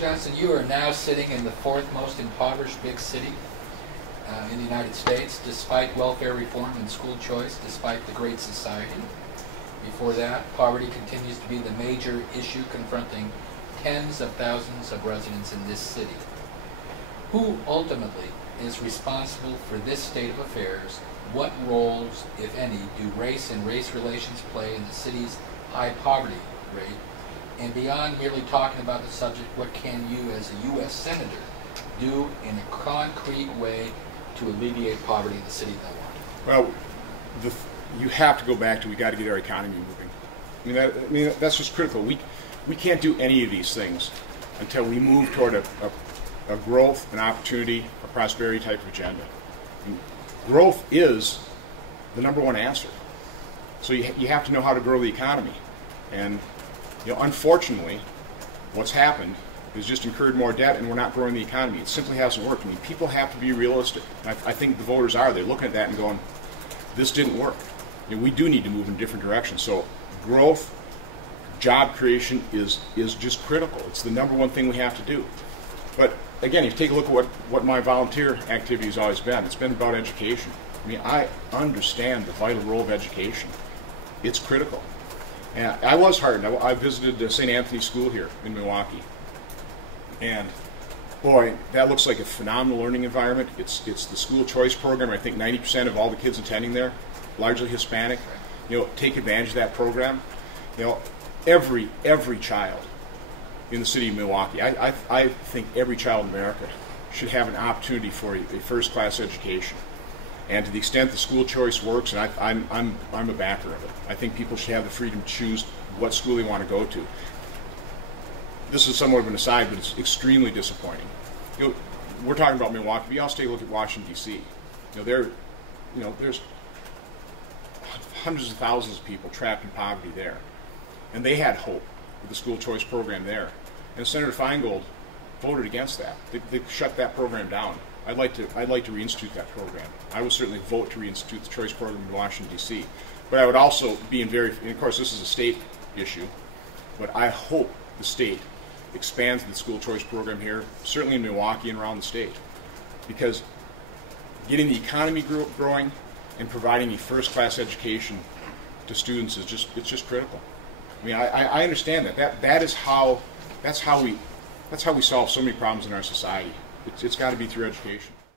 Johnson, you are now sitting in the fourth most impoverished big city in the United States, despite welfare reform and school choice, despite the Great Society. Before that, poverty continues to be the major issue confronting tens of thousands of residents in this city. Who ultimately is responsible for this state of affairs? What roles, if any, do race and race relations play in the city's high poverty rate? And beyond merely talking about the subject, what can you as a U.S. Senator do in a concrete way to alleviate poverty in the city of Milwaukee? Well, you have to go back to we got to get our economy moving. I mean, that's just critical. We can't do any of these things until we move toward a growth, an opportunity, a prosperity type of agenda. I mean, growth is the #1 answer. So you have to know how to grow the economy. And unfortunately, what's happened is just incurred more debt, and we're not growing the economy. It simply hasn't worked. I mean, people have to be realistic. And I think the voters are. They're looking at that and going, this didn't work. We do need to move in a different direction. So growth, job creation is just critical. It's the #1 thing we have to do. But again, if you take a look at what my volunteer activity has always been, it's been about education. I mean, I understand the vital role of education. It's critical. And I was heartened. I visited the St. Anthony School here in Milwaukee. And boy, that looks like a phenomenal learning environment. It's the school choice program. I think 90% of all the kids attending there, largely Hispanic, take advantage of that program. Every child in the city of Milwaukee, I think every child in America should have an opportunity for a first-class education. And to the extent the school choice works, and I'm a backer of it, I think people should have the freedom to choose what school they want to go to. This is somewhat of an aside, but it's extremely disappointing. We're talking about Milwaukee, but you also take a look at Washington, D.C. There's hundreds of thousands of people trapped in poverty there. And they had hope with the school choice program there. And Senator Feingold voted against that. They shut that program down. I'd like to reinstitute that program. I will certainly vote to reinstitute the choice program in Washington, D.C. But I would also be and of course this is a state issue, but I hope the state expands the school choice program here, certainly in Milwaukee and around the state. Because getting the economy growing and providing a first-class education to students is just critical. I mean, I understand that. That's how we solve so many problems in our society. It's got to be through education.